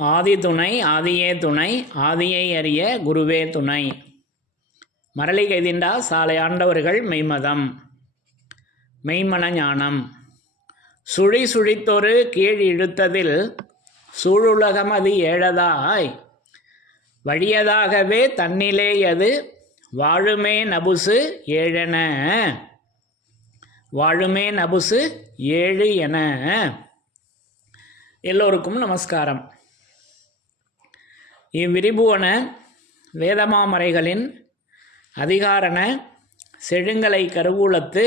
ஆதி துணை ஆதியே துணை ஆதியை அறிய குருவே துணை. மரளி கைதிண்டா சாலை ஆண்டவர்கள் மெய்மதம் மெய்மன ஞானம். சுழி சுழித்தொரு கீழ் இழுத்ததில் சூழுலகமதி ஏழதாய் வழியதாகவே தன்னிலேயது வாழுமே நபுசு ஏழென வாழுமே நபுசு ஏழு என. எல்லோருக்கும் நமஸ்காரம். இவ்விரிபுவன வேதமாமறைகளின் அதிகாரண செழுங்கலை கருவூலத்து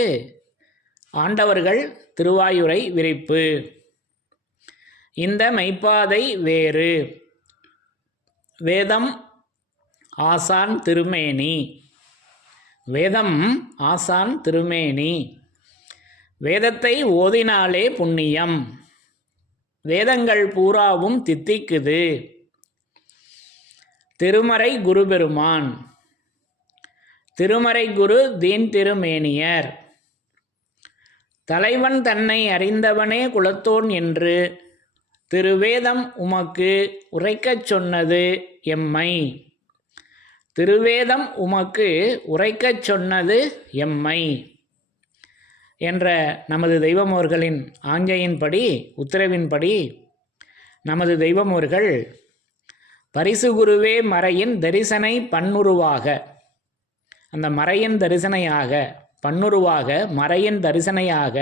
ஆண்டவர்கள் திருவாயுரை விரிப்பு. இந்த மெய்ப்பாதை வேறு வேதம் ஆசான் திருமேனி. வேதம் ஆசான் திருமேனி. வேதத்தை ஓதினாலே புண்ணியம். வேதங்கள் பூராவும் தித்திக்குது. திருமறை குரு பெருமான். திருமறை குரு தீன் திருமேனியர். தலைவன் தன்னை அறிந்தவனே குலத்தோன் என்று திருவேதம் உமக்கு உரைக்கச் சொன்னது எம்மை. திருவேதம் உமக்கு உரைக்கச் சொன்னது எம்மை என்ற நமது தெய்வமோர்களின் ஆஞ்சையின்படி உத்தரவின்படி நமது தெய்வமோர்கள் பரிசு குருவே மறையின் தரிசனை பன்னுருவாக, அந்த மறையின் தரிசனையாக பன்னுருவாக மறையின் தரிசனையாக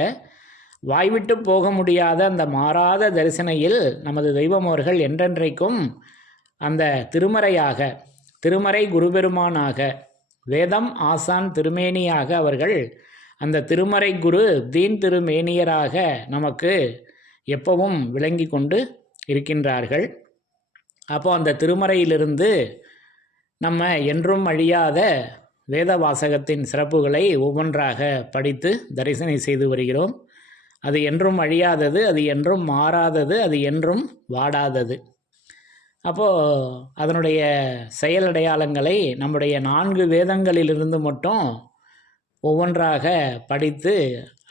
வாய்விட்டு போக முடியாத அந்த மாறாத தரிசனையில் நமது தெய்வமோர்கள் என்றென்றைக்கும் அந்த திருமறையாக திருமறை குருபெருமானாக வேதம் ஆசான் திருமேனியாக அவர்கள் அந்த திருமறை குரு தீன் திருமேனியராக நமக்கு எப்பவும் விளங்கி கொண்டு இருக்கின்றார்கள். அப்போ அந்த திருமறையிலிருந்து நம்ம என்றும் அழியாத வேத வாசகத்தின் சிறப்புகளை ஒவ்வொன்றாக படித்து தரிசனை செய்து வருகிறோம். அது என்றும் அழியாதது, அது என்றும் மாறாதது, அது என்றும் வாடாதது. அப்போது அதனுடைய செயலடையாளங்களை நம்முடைய 4 வேதங்களிலிருந்து மட்டும் ஒவ்வொன்றாக படித்து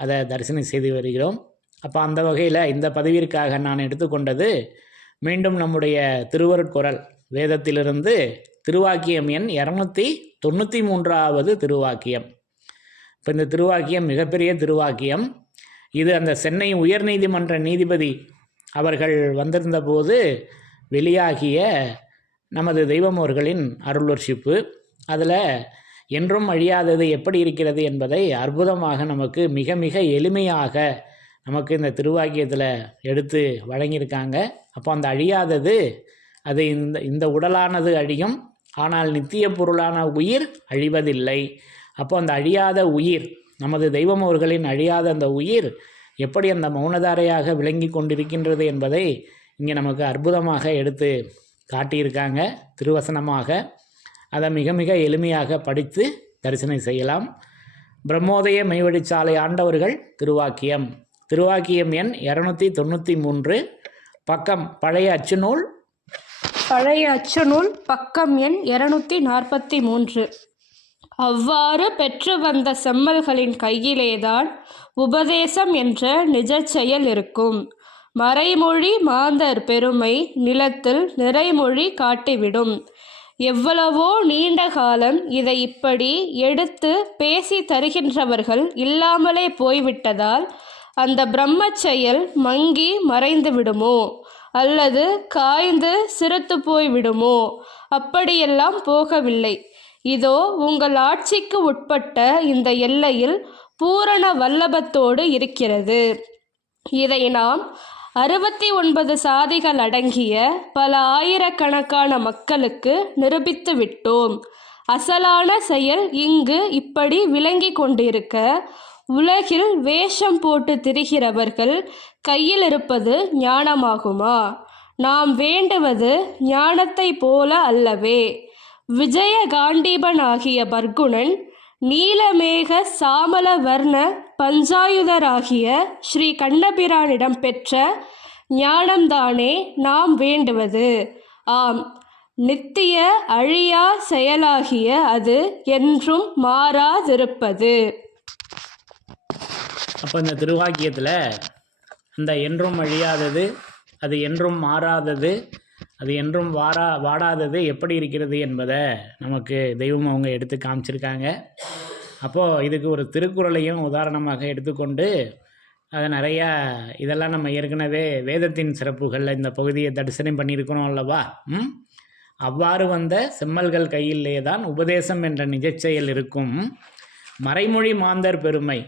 அதை தரிசனை செய்து வருகிறோம். அப்போ அந்த வகையில் இந்த பதிவிற்காக நான் எடுத்துக்கொண்டது மீண்டும் நம்முடைய திருவருட்குரல் வேதத்திலிருந்து திருவாக்கியம் எண் 293வது திருவாக்கியம். இப்போ இந்த திருவாக்கியம் மிகப்பெரிய திருவாக்கியம். இது அந்த சென்னை உயர்நீதிமன்ற நீதிபதி அவர்கள் வந்திருந்த போது வெளியாகிய நமது தெய்வமோர்களின் அருள்வர்ஷிப்பு. அதில் என்றும் அழியாதது எப்படி இருக்கிறது என்பதை அற்புதமாக நமக்கு மிக மிக எளிமையாக நமக்கு இந்த திருவாக்கியத்தில் எடுத்து வழங்கியிருக்காங்க. அப்போ அந்த அழியாதது அது இந்த உடலானது அழியும், ஆனால் நித்திய பொருளான உயிர் அழிவதில்லை. அப்போ அந்த அழியாத உயிர் நமது தெய்வமோர்களின் அழியாத அந்த உயிர் எப்படி அந்த மௌனதாரையாக விளங்கி கொண்டிருக்கின்றது என்பதை இங்கே நமக்கு அற்புதமாக எடுத்து காட்டியிருக்காங்க திருவசனமாக. அதை மிக மிக எளிமையாக படித்து தரிசனை செய்யலாம். பிரம்மோதய மெய்வழிச்சாலை ஆண்டவர்கள் திருவாக்கியம். திருவாக்கியம் எண் 293, பக்கம் பழைய அச்சுநூல் பக்கம் எண் 243. அவ்வாறு பெற்று வந்த செம்மல்களின் கையிலேதான் உபதேசம் என்ற நிஜ செயல் இருக்கும். மறைமொழி மாந்தர் பெருமை நிலத்தில் நிறைமொழி காட்டிவிடும். எவ்வளவோ நீண்ட காலம் இதை இப்படி எடுத்து பேசி தருகின்றவர்கள் இல்லாமலே போய்விட்டதால் அந்த பிரம்ம செயல் மங்கி மறைந்து விடுமோ அல்லது காய்ந்து சிறுத்து போய்விடுமோ? அப்படியெல்லாம் போகவில்லை. இதோ உங்கள் ஆட்சிக்கு உட்பட்ட இந்த எல்லையில் பூரண வல்லபத்தோடு இருக்கிறது. இதை நாம் 69 சாதிகள் அடங்கிய பல ஆயிரக்கணக்கான மக்களுக்கு நிரூபித்து விட்டோம். அசலான செயல் இங்கு இப்படி விளங்கி கொண்டிருக்க உலகில் வேஷம் போட்டு திரிகிறவர்கள் கையில் இருப்பது ஞானமாகுமா? நாம் வேண்டுவது ஞானத்தை போல அல்லவே. விஜய காண்டீபன் ஆகிய பர்குணன் நீலமேக சாமல வர்ண பஞ்சாயுதராகிய ஸ்ரீ கண்ணபிரானிடம் பெற்ற ஞானம்தானே நாம் வேண்டுவது. ஆம், நித்திய அழியா செயலாகிய அது என்றும் மாறாதிருப்பது. அப்போ இந்த திருவாக்கியத்தில் அந்த என்றும் அழியாதது, அது என்றும் மாறாதது, அது என்றும் வாடாதது எப்படி இருக்கிறது என்பதை நமக்கு தெய்வம் அவங்க எடுத்து காமிச்சிருக்காங்க. அப்போது இதுக்கு ஒரு திருக்குறளையும் உதாரணமாக எடுத்துக்கொண்டு அதை நிறையா இதெல்லாம் நம்ம ஏற்கனவே வேதத்தின் சிறப்புகளில் இந்த பகுதியை தரிசனம் பண்ணியிருக்கிறோம் அல்லவா. அவ்வாறு வந்த செம்மல்கள் கையிலே தான் உபதேசம் என்ற நிஜச்செயல் இருக்கும். மறைமொழி மாந்தர் பெருமை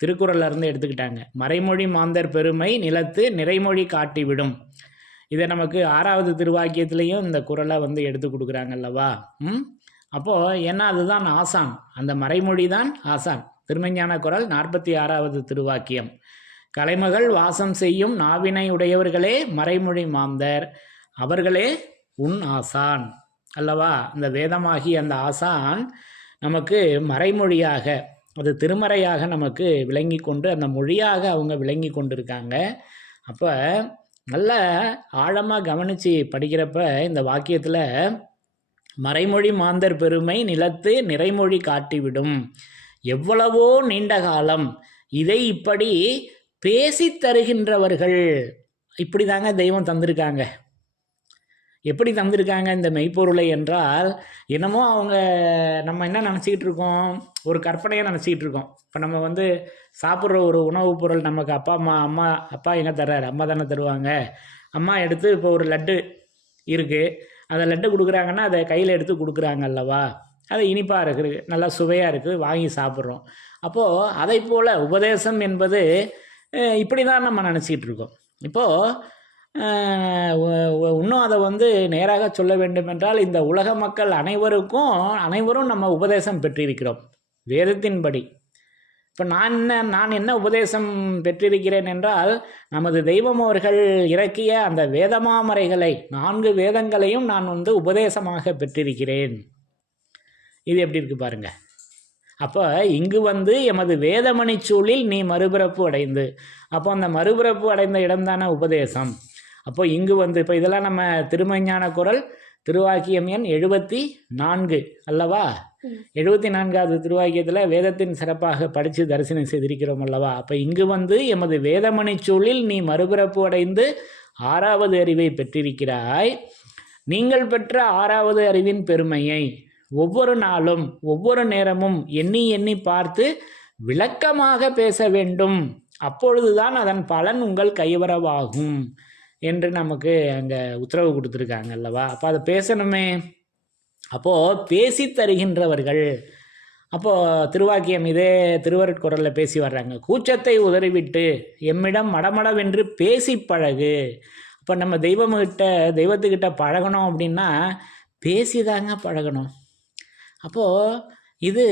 திருக்குறள்ல இருந்து எடுத்துக்கிட்டாங்க. மறைமொழி மாந்தர் பெருமை நிலத்து நிறைமொழி காட்டிவிடும். இதை நமக்கு 6வது திருவாக்கியத்திலையும் இந்த குறளை வந்து எடுத்து கொடுக்குறாங்க அல்லவா. அப்போது ஏன்னா அதுதான் ஆசான், அந்த மறைமொழி தான் ஆசான். திருஞான குறள் 46வது திருவாக்கியம். கலைமகள் வாசம் செய்யும் நாவினை உடையவர்களே மறைமொழி மாந்தர், அவர்களே உன் ஆசான் அல்லவா. அந்த வேதமாகி அந்த ஆசான் நமக்கு மறைமொழியாக, அது திருமறையாக நமக்கு விளங்கி கொண்டு அந்த மொழியாக அவங்க விளங்கி கொண்டிருக்காங்க. அப்போ நல்ல ஆழமாக கவனித்து படிக்கிறப்ப இந்த வாக்கியத்தில் மறைமொழி மாந்தர் பெருமை நிலத்து நிறைமொழி காட்டிவிடும். எவ்வளவோ நீண்ட காலம் இதை இப்படி பேசி தருகின்றவர்கள், இப்படி தாங்க தெய்வம் தந்திருக்காங்க. எப்படி தந்திருக்காங்க இந்த மெய்ப்பொருளை என்றால், என்னமோ அவங்க நம்ம என்ன நினச்சிக்கிட்டு இருக்கோம், ஒரு கற்பனையாக நினச்சிக்கிட்டு இருக்கோம். இப்போ நம்ம வந்து சாப்பிட்ற ஒரு உணவுப் பொருள் நமக்கு அப்பா எங்கே தர்றாரு, அம்மா தானே தருவாங்க. அம்மா எடுத்து இப்போ ஒரு லட்டு இருக்குது, அந்த லட்டு கொடுக்குறாங்கன்னா அதை கையில் எடுத்து கொடுக்குறாங்க அல்லவா. அது இனிப்பாக இருக்குது, நல்லா சுவையாக இருக்குது, வாங்கி சாப்பிட்றோம். அப்போது அதை போல் உபதேசம் என்பது இப்படி தான் நம்ம நினச்சிக்கிட்டு இருக்கோம். இப்போது இன்னும் அதை வந்து நேராக சொல்ல வேண்டுமென்றால், இந்த உலக மக்கள் அனைவரும் நம்ம உபதேசம் பெற்றிருக்கிறோம் வேதத்தின்படி. இப்போ நான் என்ன உபதேசம் பெற்றிருக்கிறேன் என்றால், நமது தெய்வம் அவர்கள் இறக்கிய அந்த வேதமாமறைகளை 4 வேதங்களையும் நான் வந்து உபதேசமாக பெற்றிருக்கிறேன். இது எப்படி இருக்கு பாருங்க. அப்போ இங்கு வந்து எமது வேதமணி சூழில் நீ மறுபிறப்பு அடைந்து, அப்போ அந்த மறுபிறப்பு அடைந்த இடம்தான உபதேசம். அப்போ இங்கு வந்து இப்போ இதெல்லாம் நம்ம திருஞான குறள் திருவாக்கியம் எண் 74 அல்லவா. 74வது திருவாக்கியத்தில் வேதத்தின் சிறப்பாக படித்து தரிசனம் செய்திருக்கிறோம் அல்லவா. அப்போ இங்கு வந்து எமது வேதமணி சூழில் நீ மறுபிறப்பு அடைந்து 6வது அறிவை பெற்றிருக்கிறாய். நீங்கள் பெற்ற 6வது அறிவின் பெருமையை ஒவ்வொரு நாளும் ஒவ்வொரு நேரமும் எண்ணி எண்ணி பார்த்து விளக்கமாக பேச வேண்டும். அப்பொழுதுதான் அதன் பலன் உங்கள் கைவரவாகும் என்று நமக்கு அங்கே உத்தரவு கொடுத்துருக்காங்க அல்லவா. அப்போ அதை பேசணுமே. அப்போது பேசி தருகின்றவர்கள். அப்போது திருவாக்கியம் இதே திருவருட்குறளில் பேசி வர்றாங்க. கூச்சத்தை உதறிவிட்டு எம்மிடம் மடமடவென்று பேசி பழகு. அப்போ நம்ம தெய்வத்துக்கிட்ட பழகணும் அப்படின்னா பேசிதாங்க பழகணும். அப்போது இது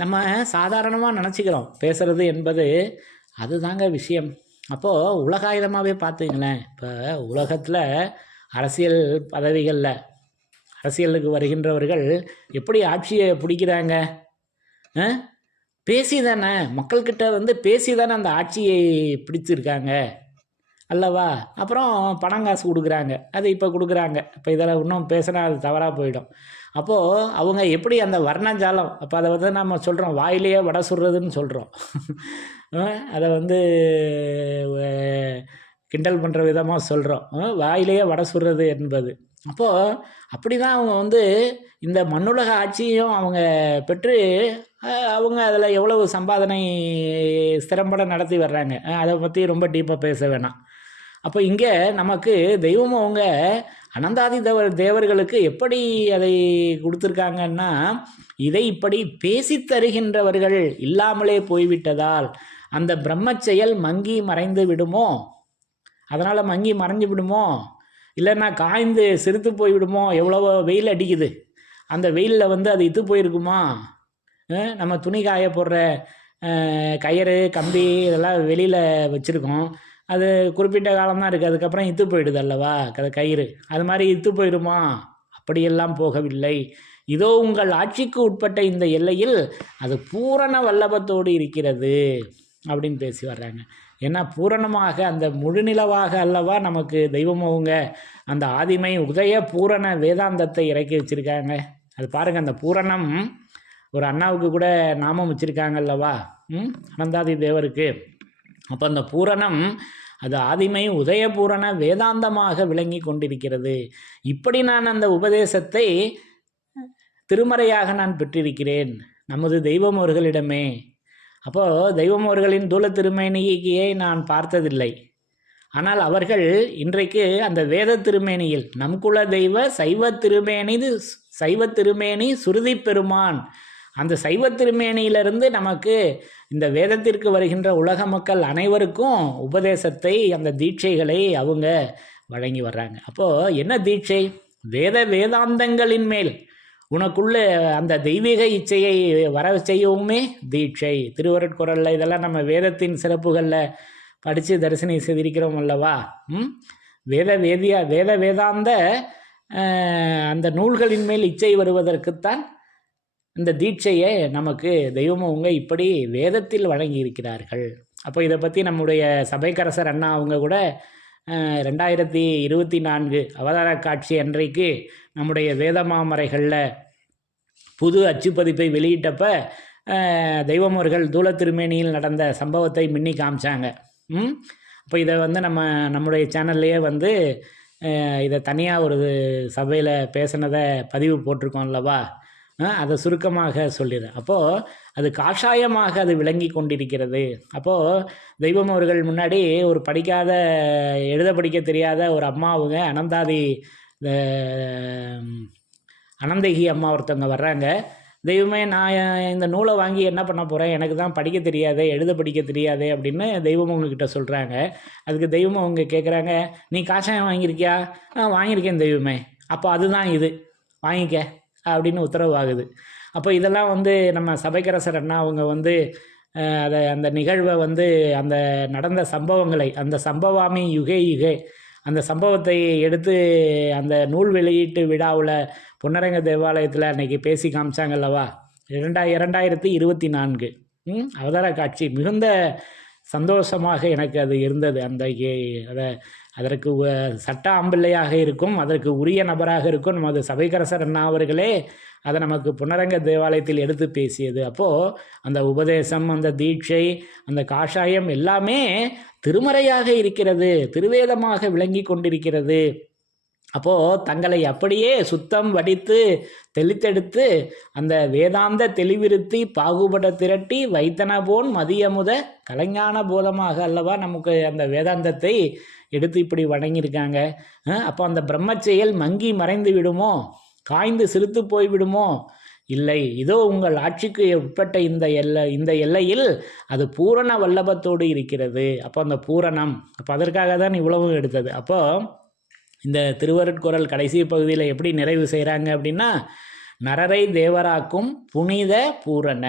நம்ம சாதாரணமாக நினச்சிக்கிறோம் பேசுகிறது என்பது, அதுதாங்க விஷயம். அப்போது உலகாயுதமாகவே பார்த்துங்களேன். இப்போ உலகத்தில் அரசியல் பதவிகளில் அரசியலுக்கு வருகின்றவர்கள் எப்படி ஆட்சியை பிடிக்கிறாங்க, பேசி தானே மக்கள்கிட்ட வந்து பேசி தானே அந்த ஆட்சியை பிடிச்சிருக்காங்க அல்லவா. அப்புறம் பணம் காசு கொடுக்குறாங்க, அது இப்போ கொடுக்குறாங்க. இப்போ இதில் இன்னும் பேசினா அது தவறாக போயிடும். அப்போது அவங்க எப்படி அந்த வர்ணஜாலம், அப்போ அதை வந்து நம்ம சொல்கிறோம் வாயிலேயே வடை சுடுறதுன்னு சொல்கிறோம். அதை வந்து கிண்டல் பண்ணுற விதமாக சொல்கிறோம், வாயிலேயே வடை சுடுறது என்பது. அப்போது அப்படி தான் அவங்க வந்து இந்த மண்ணுலக ஆட்சியும் அவங்க பெற்று அவங்க அதில் எவ்வளவு சம்பாதனை ஸ்திரம்பட நடத்தி வர்றாங்க. அதை பற்றி ரொம்ப டீப்பாக பேச வேணாம். அப்போ இங்கே நமக்கு தெய்வம் அவங்க அனந்தாதி தேவர்களுக்கு எப்படி அதை கொடுத்துருக்காங்கன்னா, இதை இப்படி பேசி தருகின்றவர்கள் இல்லாமலே போய்விட்டதால் அந்த பிரம்ம செயல் மங்கி மறைந்து விடுமோ, அதனால் மங்கி மறைஞ்சு விடுமோ, இல்லைன்னா காய்ந்து சிறுத்து போய்விடுமோ. எவ்வளவோ வெயில் அடிக்குது, அந்த வெயிலில் வந்து அது இத்து போயிருக்குமா. நம்ம துணி காய போடுற கயிறு கம்பி இதெல்லாம் வெளியில் வச்சுருக்கோம், அது குறிப்பிட்ட காலம்தான் இருக்குது, அதுக்கப்புறம் இத்து போயிடுது அல்லவா அது கயிறு. அது மாதிரி இத்து போயிடுமா? அப்படியெல்லாம் போகவில்லை. இதோ உங்கள் ஆட்சிக்கு உட்பட்ட இந்த எல்லையில் அது பூரண வல்லபத்தோடு இருக்கிறது அப்படின்னு பேசி வர்றாங்க. ஏன்னா பூரணமாக அந்த முழுநிலவாக அல்லவா நமக்கு தெய்வம் அவங்க அந்த ஆதிமை உதய பூரண வேதாந்தத்தை இறக்கி வச்சுருக்காங்க. அது பாருங்கள், அந்த பூரணம் ஒரு அண்ணாவுக்கு கூட நாமம் வச்சுருக்காங்க அல்லவா, அனந்தாதி தேவருக்கு. அப்போ அந்த பூரணம் அது ஆதிமை உதயபூரண வேதாந்தமாக விளங்கி கொண்டிருக்கிறது. இப்படி நான் அந்த உபதேசத்தை திருமறையாக நான் பெற்றிருக்கிறேன் நமது தெய்வம் அவர்களிடமே. அப்போது தெய்வம் அவர்களின் தூல திருமேனியை நான் பார்த்ததில்லை. ஆனால் அவர்கள் இன்றைக்கு அந்த வேத திருமேனியில் நம் குல தெய்வ சைவ திருமேனி சுருதி பெருமான், அந்த சைவ திருமேனியிலிருந்து நமக்கு இந்த வேதத்திற்கு வருகின்ற உலக மக்கள் அனைவருக்கும் உபதேசத்தை, அந்த தீட்சைகளை அவங்க வழங்கி வர்றாங்க. அப்போது என்ன தீட்சை? வேதாந்தங்களின் மேல் உனக்குள்ள அந்த தெய்வீக இச்சையை வர செய்யவுமே தீட்சை. திருவருட்குறளில் இதெல்லாம் நம்ம வேதத்தின் சிறப்புகளில் படித்து தரிசனம் செய்திருக்கிறோம் அல்லவா. வேதாந்த அந்த நூல்களின் மேல் இச்சை வருவதற்குத்தான் இந்த தீட்சையை நமக்கு தெய்வமவங்க இப்படி வேதத்தில் வழங்கி இருக்கிறார்கள். அப்போ இதை பற்றி நம்முடைய சபைக்கரசர் அண்ணா அவங்க கூட 2024 அவதார காட்சி அன்றைக்கு நம்முடைய வேதமாமறைகளில் புது அச்சுப்பதிப்பை வெளியிட்டப்ப தெய்வம் அவர்கள் தூல திருமேனியில் நடந்த சம்பவத்தை மின்னி காமிச்சாங்க. அப்போ இதை நம்முடைய சேனல்லையே இதை தனியாக ஒரு சபையில் பேசினதை பதிவு போட்டிருக்கோம் அல்லவா. அதை சுருக்கமாக சொல்லிடுறேன். அப்போது அது காஷாயமாக அது விளங்கி கொண்டிருக்கிறது. அப்போது தெய்வம் அவர்கள் முன்னாடி ஒரு படிக்காத, எழுத படிக்க தெரியாத ஒரு அம்மாவுங்க, அனந்தகி அம்மா ஒருத்தவங்க வர்றாங்க. தெய்வமே, நான் இந்த நூலை வாங்கி என்ன பண்ண போகிறேன், எனக்கு தான் படிக்க தெரியாதே, எழுத படிக்க தெரியாதே அப்படின்னு தெய்வம் அவங்கக்கிட்ட சொல்கிறாங்க. அதுக்கு தெய்வம் அவங்க கேட்குறாங்க, நீ காஷாயம் வாங்கியிருக்கியா? வாங்கியிருக்கேன் தெய்வமே. அப்போ அதுதான் இது, வாங்கிக்க அப்படின்னு உத்தரவாகுது. அப்போ இதெல்லாம் நம்ம சபைக்கரசர் அண்ணா அவங்க அதை அந்த நிகழ்வை அந்த நடந்த சம்பவங்களை, அந்த சம்பவாமி யுகே அந்த சம்பவத்தை எடுத்து அந்த நூல் வெளியீட்டு விழாவில் பொன்னரங்க தேவாலயத்தில் அன்றைக்கி பேசி காமிச்சாங்கல்லவா. 2024 அவதார காட்சி மிகுந்த சந்தோஷமாக எனக்கு அது இருந்தது. அதற்கு சட்ட ஆம்பிள்ளையாக இருக்கும், அதற்கு உரிய நபராக இருக்கும் நமது சபைக்கரசர் அண்ணா அவர்களே அதை நமக்கு பொன்னரங்க தேவாலயத்தில் எடுத்து பேசியது. அப்போது அந்த உபதேசம், அந்த தீட்சை, அந்த காஷாயம் எல்லாமே திருமறையாக இருக்கிறது, திருவேதமாக விளங்கி கொண்டிருக்கிறது. அப்போது தங்களை அப்படியே சுத்தம் வடித்து தெளித்தெடுத்து அந்த வேதாந்த தெளிவிருத்தி பாகுபட திரட்டி வைத்தன போன் மதியமுத கலைஞான போதமாக அல்லவா நமக்கு அந்த வேதாந்தத்தை எடுத்து இப்படி வணங்கியிருக்காங்க. அப்போ அந்த பிரம்மச்செயல் மங்கி மறைந்து விடுமோ, காய்ந்து சிறுத்து போய் விடுமோ? இல்லை, இதோ உங்கள் ஆட்சிக்கு உட்பட்ட இந்த எல்லையில் அது பூரண வல்லபத்தோடு இருக்கிறது. அப்போ அந்த பூரணம், அப்போ அதற்காக தான் இவ்வளவும் எடுத்தது. அப்போது இந்த திருவருட்குறள் கடைசி பகுதியில் எப்படி நிறைவு செய்கிறாங்க அப்படின்னா, நரரை தேவராக்கும் புனித பூரண.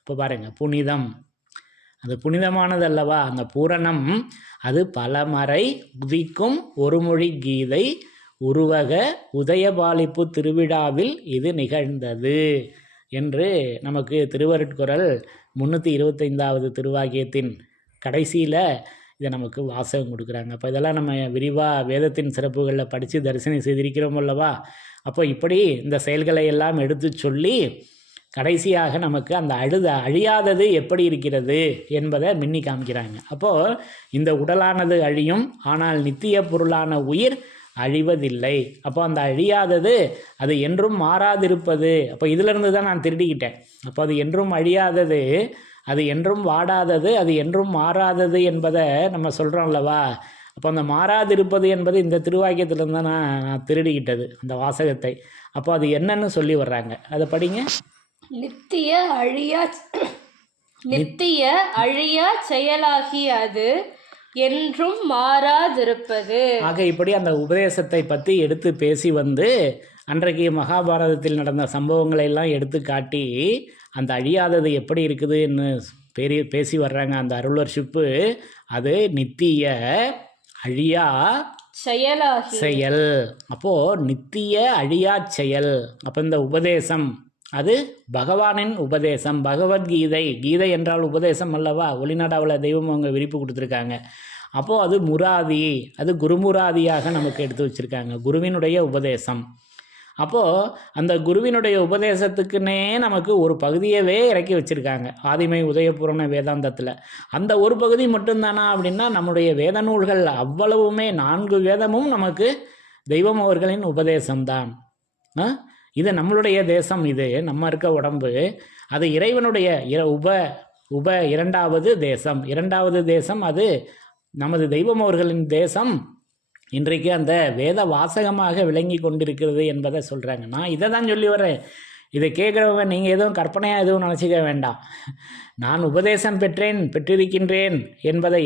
இப்போ பாருங்கள், புனிதம் அது புனிதமானது அல்லவா. அந்த பூரணம் அது பலமறை உதிக்கும் ஒரு மொழி கீதை உருவக உதயபாலிப்பு திருவிழாவில் இது நிகழ்ந்தது என்று நமக்கு திருவருட்குறள் 325வது திருவாக்கியத்தின் கடைசியில் இதை நமக்கு வாசகம் கொடுக்குறாங்க. அப்போ இதெல்லாம் நம்ம விரிவாக வேதத்தின் சிறப்புகளில் படித்து தரிசனம் செய்திருக்கிறோம் அல்லவா. அப்போ இப்படி இந்த செயல்களை எல்லாம் எடுத்து சொல்லி கடைசியாக நமக்கு அந்த அழியாதது எப்படி இருக்கிறது என்பதை மின்னி காமிக்கிறாங்க. அப்போது இந்த உடலானது அழியும், ஆனால் நித்திய பொருளான உயிர் அழிவதில்லை. அப்போ அந்த அழியாதது அது என்றும் மாறாதிருப்பது. அப்போ இதிலிருந்து தான் நான் திருடிக்கிட்டேன். அப்போ அது என்றும் அழியாதது, அது என்றும் வாடாதது, அது என்றும் மாறாதது என்பதை நம்ம சொல்கிறோம் அல்லவா. அப்போ அந்த மாறாதிருப்பது என்பது இந்த திருவாக்கியத்திலிருந்து தான் நான் திருடிக்கிட்டது அந்த வாசகத்தை. அப்போ அது என்னன்னு சொல்லி வர்றாங்க, அதை படிங்க. நித்திய அழியா செயலாகி அது என்றும் மாறாதிருப்பது. ஆக இப்படி அந்த உபதேசத்தை பற்றி எடுத்து பேசி அன்றைக்கு மகாபாரதத்தில் நடந்த சம்பவங்களை எல்லாம் எடுத்து காட்டி அந்த அழியாதது எப்படி இருக்குதுன்னு பேசி வர்றாங்க. அந்த அருளர்ஷிப்பு அது நித்திய அழியா செயல். அப்போது நித்திய அழியா செயல். அப்போ இந்த உபதேசம் அது பகவானின் உபதேசம், பகவத்கீதை. கீதை என்றால் உபதேசம் அல்லவா. ஒளிநாடாவில் தெய்வம் அவங்க விரிப்பு கொடுத்துருக்காங்க. அப்போது அது முராதி, அது குருமுராதியாக நமக்கு எடுத்து வச்சுருக்காங்க, குருவினுடைய உபதேசம். அப்போது அந்த குருவினுடைய உபதேசத்துக்குன்னே நமக்கு ஒரு பகுதியவே இறக்கி வச்சுருக்காங்க ஆதிமை உதயபூரண வேதாந்தத்தில். அந்த ஒரு பகுதி மட்டும்தானா அப்படின்னா நம்முடைய வேத நூல்கள் அவ்வளவுமே 4 வேதமும் நமக்கு தெய்வம் அவர்களின் உபதேசம்தான். இது நம்மளுடைய தேசம், இது நம்ம இருக்க உடம்பு, அது இறைவனுடைய இரண்டாவது தேசம் அது நமது தெய்வம் அவர்களின் தேசம் இன்றைக்கு அந்த வேத வாசகமாக விளங்கி கொண்டிருக்கிறது என்பதை சொல்கிறாங்க. நான் இதை தான் சொல்லி வரேன். இதை கேட்குறவங்க நீங்கள் எதுவும் கற்பனையாக எதுவும் நினச்சிக்க வேண்டாம். நான் உபதேசம் பெற்றிருக்கின்றேன் என்பதை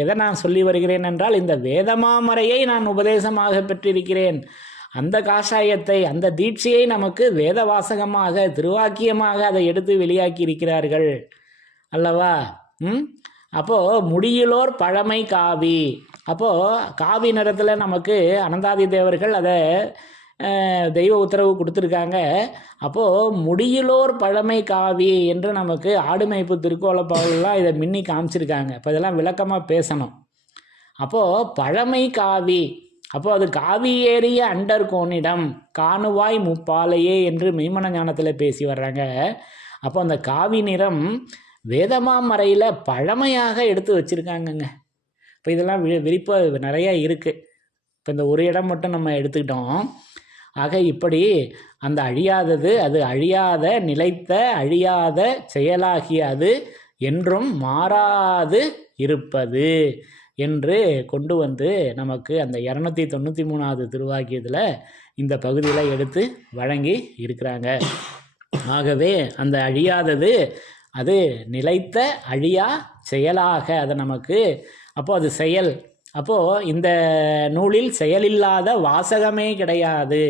எதை நான் சொல்லி வருகிறேன் என்றால், இந்த வேதமாமறையை நான் உபதேசமாக பெற்றிருக்கிறேன். அந்த காஷாயத்தை, அந்த தீட்சையை நமக்கு வேத வாசகமாக திருவாக்கியமாக அதை எடுத்து வெளியாக்கி இருக்கிறார்கள் அல்லவா? அப்போது முடியிலோர் பழமை காவி. அப்போது காவி நிறத்தில் நமக்கு அனந்தாதி தேவர்கள் அதை தெய்வ உத்தரவு கொடுத்துருக்காங்க. அப்போது முடியிலோர் பழமை காவி என்று நமக்கு ஆடுமைப்பு திருக்கோலப்பாவெல்லாம் இதை மின்னி காமிச்சிருக்காங்க. இப்போ இதெல்லாம் விளக்கமாக பேசணும். அப்போது பழமை காவி, அப்போது அது காவி ஏறிய அண்டர் கோணிடம் காணுவாய் முப்பாலையே என்று மெய்மன ஞானத்தில் பேசி வர்றாங்க. அப்போ அந்த காவி நிறம் வேதமாமறையில் பழமையாக எடுத்து வச்சுருக்காங்கங்க. இப்போ இதெல்லாம் விரிப்பு நிறையா இருக்குது. இப்போ இந்த ஒரு இடம் மட்டும் நம்ம எடுத்துக்கிட்டோம். ஆக இப்படி அந்த அழியாதது, அது அழியாத நிலைத்த அழியாத செயலாகிய அது என்றும் மாறாது இருப்பது என்று கொண்டு வந்து நமக்கு அந்த 293வது திருவாக்கியத்தில் இந்த பகுதியில் எடுத்து வழங்கி இருக்கிறாங்க. ஆகவே அந்த அழியாதது அது நிலைத்த அழியா செயலாக அதை நமக்கு, அப்போது அது செயல். அப்போது இந்த நூலில் செயலில்லாத வாசகமே கிடையாது.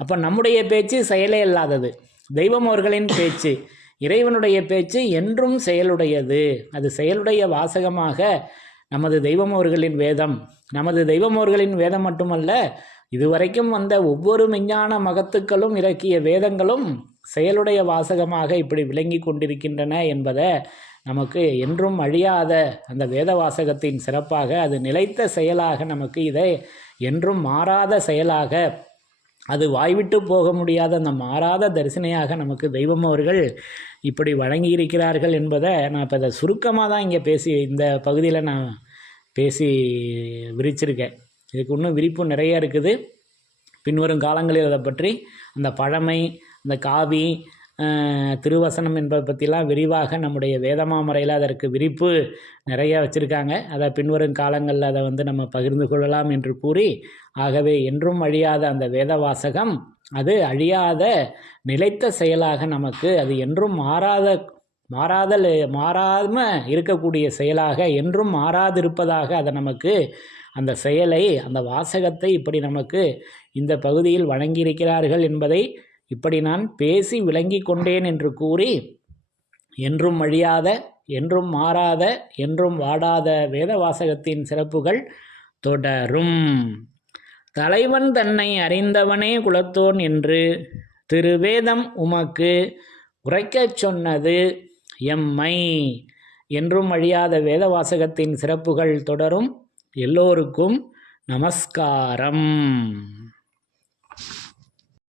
அப்போ நம்முடைய பேச்சு செயலே இல்லாதது, தெய்வம் அவர்களின் பேச்சு, இறைவனுடைய பேச்சு என்றும் செயலுடையது. அது செயலுடைய வாசகமாக நமது தெய்வம் அவர்களின் வேதம், நமது தெய்வம் அவர்களின் வேதம் மட்டுமல்ல, இதுவரைக்கும் வந்த ஒவ்வொரு விஞ்ஞான மகத்துக்களும் இறக்கிய வேதங்களும் செயலுடைய வாசகமாக இப்படி விளங்கி கொண்டிருக்கின்றன என்பதை நமக்கு என்றும் அழியாத அந்த வேத வாசகத்தின் சிறப்பாக அது நிலைத்த செயலாக நமக்கு இதை என்றும் மாறாத செயலாக அது வாய்விட்டு போக முடியாத அந்த மாறாத தரிசனையாக நமக்கு தெய்வம் அவர்கள் இப்படி வழங்கியிருக்கிறார்கள் என்பதை நான் இப்போ இதை சுருக்கமாக தான் இங்கே இந்த பகுதியில் நான் பேசி விரிச்சிருக்கேன். இதுக்கு இன்னும் விரிப்பு நிறைய இருக்குது. பின்வரும் காலங்களில் அதை பற்றி அந்த பழமை, அந்த காவி, திருவசனம் என்பதை பற்றிலாம் விரிவாக நம்முடைய வேதமாமறையில் அதற்கு விரிப்பு நிறையா வச்சுருக்காங்க. அதை பின்வரும் காலங்களில் அதை நம்ம பகிர்ந்து கொள்ளலாம் என்று கூறி, ஆகவே என்றும் அழியாத அந்த வேத வாசகம் அது அழியாத நிலைத்த செயலாக நமக்கு அது என்றும் மாறாமல் இருக்கக்கூடிய செயலாக என்றும் மாறாதிருப்பதாக அதை நமக்கு அந்த செயலை, அந்த வாசகத்தை இப்படி நமக்கு இந்த பகுதியில் வழங்கியிருக்கிறார்கள் என்பதை இப்படி நான் பேசி விளங்கி கொண்டேன் என்று கூறி, என்றும் அழியாத, என்றும் மாறாத, என்றும் வாடாத வேத வாசகத்தின் சிறப்புகள் தொடரும். தலைவன் தன்னை அறிந்தவனே குலத்தோன் என்று திருவேதம் உமக்கு உரைக்கச் சொன்னது எம்மை. என்றும் அழியாத வேத வாசகத்தின் சிறப்புகள் தொடரும். எல்லோருக்கும் நமஸ்காரம்.